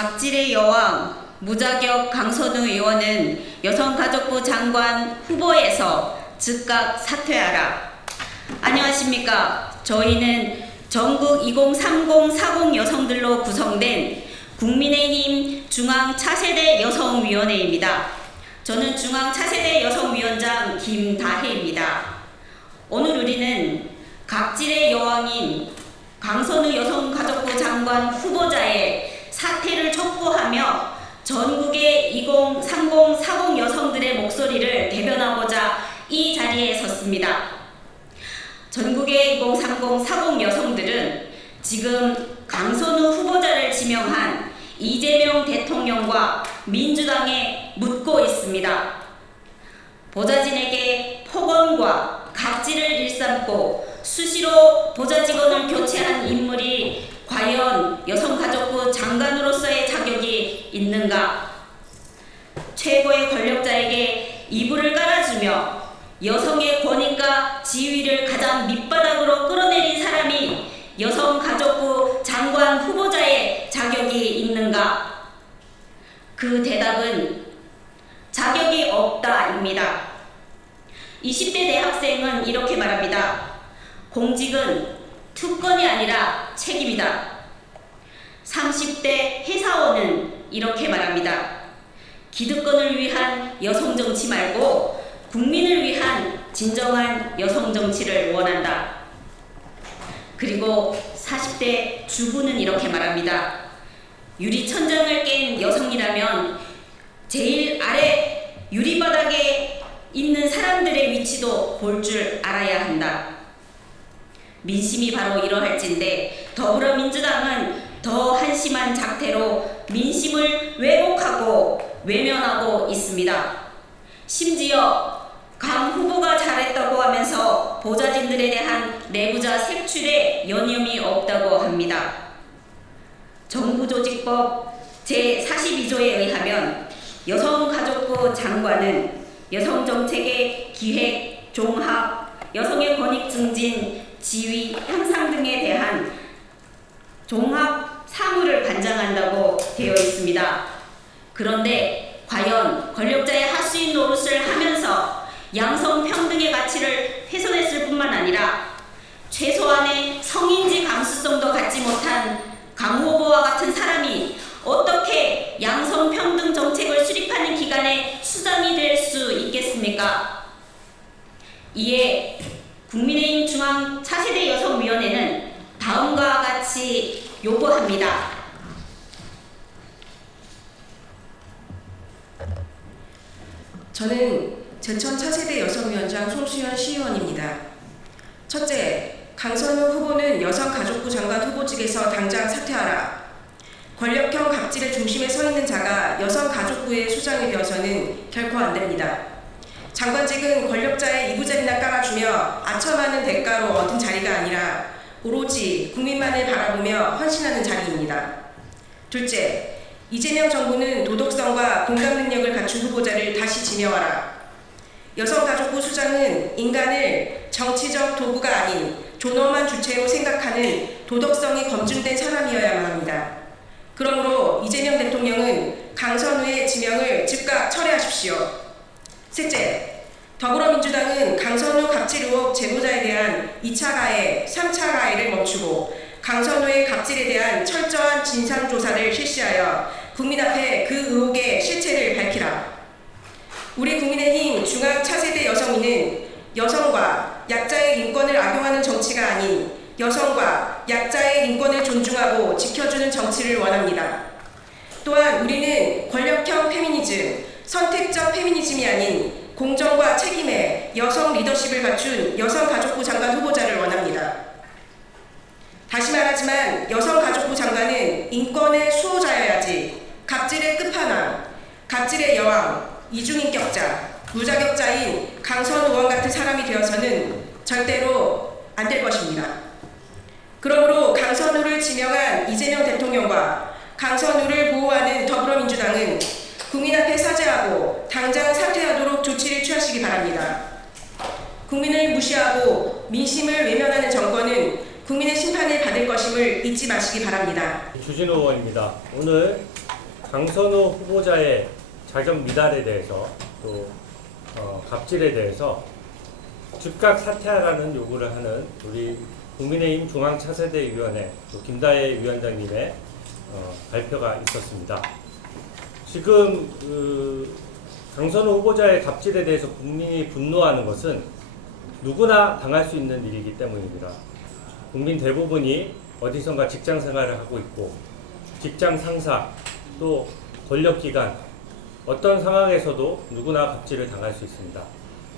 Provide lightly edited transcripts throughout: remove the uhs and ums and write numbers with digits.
갑질의 여왕 무자격 강선우 의원은 여성가족부 장관 후보에서 즉각 사퇴하라. 안녕하십니까. 저희는 전국 2030-40 여성들로 구성된 국민의힘 중앙차세대 여성위원회입니다. 저는 중앙차세대 여성위원장 김다혜입니다. 오늘 우리는 갑질의 여왕인 강선우 여성가족부 장관 후보자의 사퇴를 촉구하며 전국의 2030-40 여성들의 목소리를 대변하고자 이 자리에 섰습니다. 전국의 2030-40 여성들은 지금 강선우 후보자를 지명한 이재명 대통령과 민주당에 묻고 있습니다. 보좌진에게 폭언과 갑질을 일삼고 수시로 보좌직원을 교체한 인물이 과연 여성가족부 장관으로서의 자격이 있는가? 최고의 권력자에게 이불을 깔아주며 여성의 권익과 지위를 가장 밑바닥으로 끌어내린 사람이 여성가족부 장관 후보자의 자격이 있는가? 그 대답은 자격이 없다입니다. 20대 대학생은 이렇게 말합니다. 공직은 특권이 아니라 책임이다. 30대 회사원은 이렇게 말합니다. 기득권을 위한 여성 정치 말고 국민을 위한 진정한 여성 정치를 원한다. 그리고 40대 주부는 이렇게 말합니다. 유리천장을 깬 여성이라면 제일 아래 유리바닥에 있는 사람들의 위치도 볼 줄 알아야 한다. 민심이 바로 이러할진데 더불어민주당은 더 한심한 작태로 민심을 왜곡하고 외면하고 있습니다. 심지어 강 후보가 잘했다고 하면서 보좌진들에 대한 내부자 색출에 여념이 없다고 합니다. 정부조직법 제42조에 의하면 여성가족부 장관은 여성정책의 기획, 종합, 여성의 권익 증진, 지위, 향상 등에 대한 종합 사무를 관장한다고 되어 있습니다. 그런데 과연 권력자의 하수인 노릇을 하면서 양성평등의 가치를 훼손했을 뿐만 아니라 최소한의 성인지 감수성도 갖지 못한 강 후보와 같은 사람이 어떻게 양성평등 정책을 수립하는 기관의 수장이 될 수 있겠습니까? 이에 국민의힘 중앙 차세대 여성위원회는 다음과 같이 요구합니다. 저는 제천 차세대 여성위원장 송수연 시의원입니다. 첫째, 강선우 후보는 여성가족부 장관 후보직에서 당장 사퇴하라. 권력형 갑질의 중심에 서 있는 자가 여성가족부의 수장이 되어서는 결코 안 됩니다. 장관직은 권력자의 이부자리나 깔아주며 아첨하는 대가로 얻은 자리가 아니라 오로지 국민만을 바라보며 헌신하는 자리입니다. 둘째, 이재명 정부는 도덕성과 공감 능력을 갖춘 후보자를 다시 지명하라. 여성가족부 수장은 인간을 정치적 도구가 아닌 존엄한 주체로 생각하는 도덕성이 검증된 사람이어야만 합니다. 그러므로 이재명 대통령은 강선우의 지명을 즉각 철회하십시오. 셋째, 더불어민주당은 강선우 갑질 의혹 제보자에 대한 2차 가해, 3차 가해를 멈추고 강선우의 갑질에 대한 철저한 진상조사를 실시하여 국민 앞에 그 의혹의 실체를 밝히라. 우리 국민의힘 중앙 차세대 여성위는 여성과 약자의 인권을 악용하는 정치가 아닌 여성과 약자의 인권을 존중하고 지켜주는 정치를 원합니다. 또한 우리는 권력형 페미니즘, 선택적 페미니즘이 아닌 공정과 책임의 여성 리더십을 갖춘 여성가족부 장관 후보자를 원합니다. 다시 말하지만 여성가족부 장관은 인권의 수호자여야지 갑질의 끝판왕, 갑질의 여왕, 이중인격자, 무자격자인 강선우 의원 같은 사람이 되어서는 절대로 안 될 것입니다. 그러므로 강선우를 지명한 이재명 대통령과 강선우를 보호하는 더불어민주당은 국민 앞에 사죄하고 당장 사퇴하도록 조치를 취하시기 바랍니다. 국민을 무시하고 민심을 외면하는 정권은 국민의 심판을 받을 것임을 잊지 마시기 바랍니다. 주진우 의원입니다. 오늘 강선우 후보자의 자격 미달에 대해서 또 갑질에 대해서 즉각 사퇴하라는 요구를 하는 우리 국민의힘 중앙차세대위원회 또 김다혜 위원장님의 발표가 있었습니다. 지금 강선우 후보자의 갑질에 대해서 국민이 분노하는 것은 누구나 당할 수 있는 일이기 때문입니다. 국민 대부분이 어디선가 직장 생활을 하고 있고 직장 상사 또 권력기관 어떤 상황에서도 누구나 갑질을 당할 수 있습니다.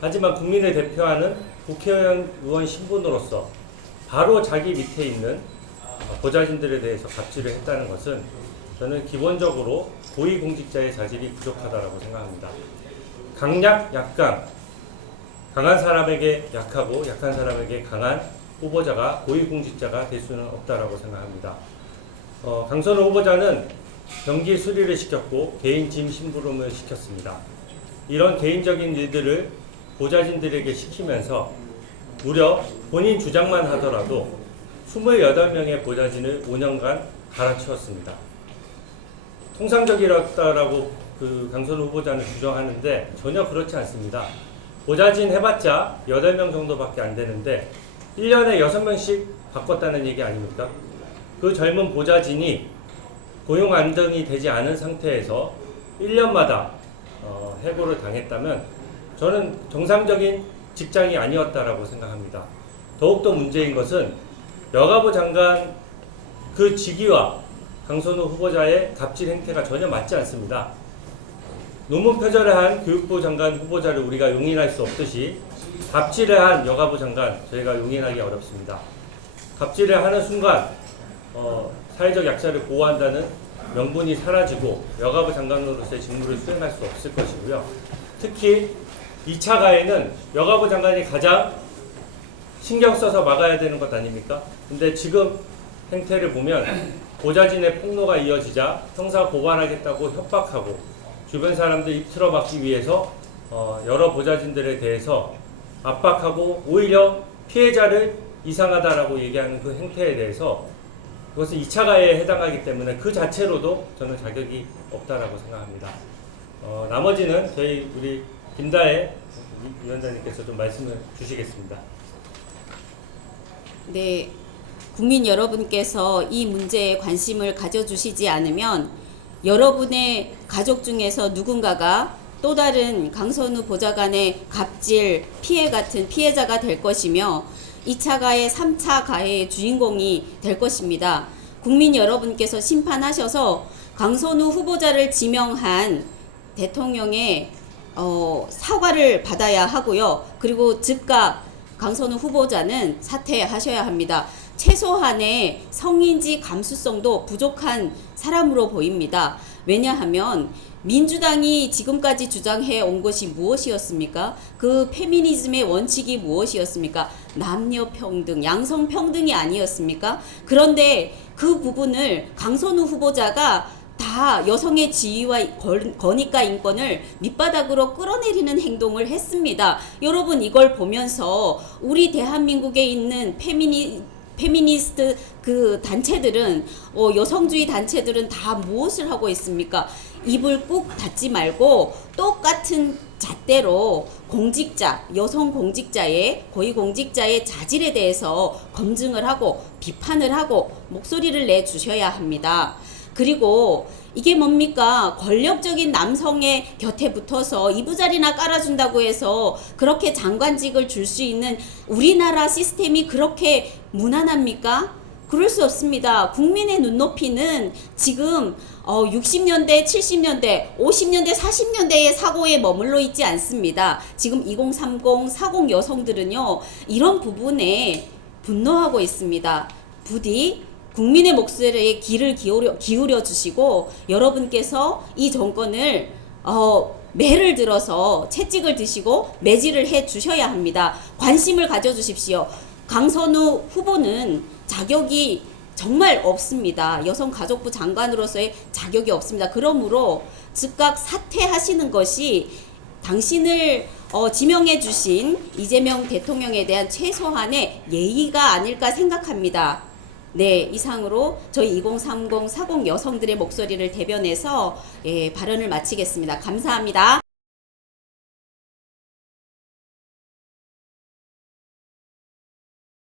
하지만 국민을 대표하는 국회의원 신분으로서 바로 자기 밑에 있는 보좌진들에 대해서 갑질을 했다는 것은 저는 기본적으로 고위공직자의 자질이 부족하다고 생각합니다. 강약, 약강, 강한 사람에게 약하고 약한 사람에게 강한 후보자가 고위공직자가 될 수는 없다고 생각합니다. 강선우 후보자는 경기 수리를 시켰고 개인 짐 심부름을 시켰습니다. 이런 개인적인 일들을 보좌진들에게 시키면서 무려 본인 주장만 하더라도 28명의 보좌진을 5년간 갈아치웠습니다. 통상적이었다라고 강선우 후보자는 주장하는데 전혀 그렇지 않습니다. 보좌진 해봤자 8명 정도밖에 안 되는데 1년에 6명씩 바꿨다는 얘기 아닙니까? 그 젊은 보좌진이 고용 안정이 되지 않은 상태에서 1년마다 해고를 당했다면 저는 정상적인 직장이 아니었다라고 생각합니다. 더욱더 문제인 것은 여가부 장관 그 직위와 강선우 후보자의 갑질 행태가 전혀 맞지 않습니다. 논문 표절을 한 교육부 장관 후보자를 우리가 용인할 수 없듯이 갑질을 한 여가부 장관 저희가 용인하기 어렵습니다. 갑질을 하는 순간 사회적 약자를 보호한다는 명분이 사라지고 여가부 장관으로서의 직무를 수행할 수 없을 것이고요. 특히 2차 가해는 여가부 장관이 가장 신경 써서 막아야 되는 것 아닙니까? 근데 지금 행태를 보면 보좌진의 폭로가 이어지자 형사 고발하겠다고 협박하고 주변 사람들 입 틀어막기 위해서 여러 보좌진들에 대해서 압박하고 오히려 피해자를 이상하다라고 얘기하는 그 행태에 대해서 그것은 2차 가해에 해당하기 때문에 그 자체로도 저는 자격이 없다라고 생각합니다. 나머지는 우리 김다혜 위원장님께서 좀 말씀을 주시겠습니다. 네, 국민 여러분께서 이 문제에 관심을 가져주시지 않으면 여러분의 가족 중에서 누군가가 또 다른 강선우 보좌관의 갑질, 피해 같은 피해자가 될 것이며 2차 가해, 3차 가해의 주인공이 될 것입니다. 국민 여러분께서 심판하셔서 강선우 후보자를 지명한 대통령의 사과를 받아야 하고요. 그리고 즉각 강선우 후보자는 사퇴하셔야 합니다. 최소한의 성인지 감수성도 부족한 사람으로 보입니다. 왜냐하면 민주당이 지금까지 주장해 온 것이 무엇이었습니까? 그 페미니즘의 원칙이 무엇이었습니까? 남녀 평등, 양성 평등이 아니었습니까? 그런데 그 부분을 강선우 후보자가 다 여성의 지위와 권익과 인권을 밑바닥으로 끌어내리는 행동을 했습니다. 여러분 이걸 보면서 우리 대한민국에 있는 페미니스트 그 단체들은 여성주의 단체들은 다 무엇을 하고 있습니까? 입을 꾹 닫지 말고 똑같은 잣대로 공직자, 여성 공직자의 고위공직자의 자질에 대해서 검증을 하고 비판을 하고 목소리를 내주셔야 합니다. 그리고 이게 뭡니까? 권력적인 남성의 곁에 붙어서 이부자리나 깔아준다고 해서 그렇게 장관직을 줄 수 있는 우리나라 시스템이 그렇게 무난합니까? 그럴 수 없습니다. 국민의 눈높이는 지금 60년대, 70년대, 50년대, 40년대의 사고에 머물러 있지 않습니다. 지금 2030, 40 여성들은요, 이런 부분에 분노하고 있습니다. 부디 국민의 목소리에 귀를 기울여 주시고 여러분께서 이 정권을 매를 들어서 채찍을 드시고 매질을 해 주셔야 합니다. 관심을 가져 주십시오. 강선우 후보는 자격이 정말 없습니다. 여성가족부 장관으로서의 자격이 없습니다. 그러므로 즉각 사퇴하시는 것이 당신을 지명해 주신 이재명 대통령에 대한 최소한의 예의가 아닐까 생각합니다. 네, 이상으로 저희 2030 사공 여성들의 목소리를 대변해서 발언을 마치겠습니다. 감사합니다.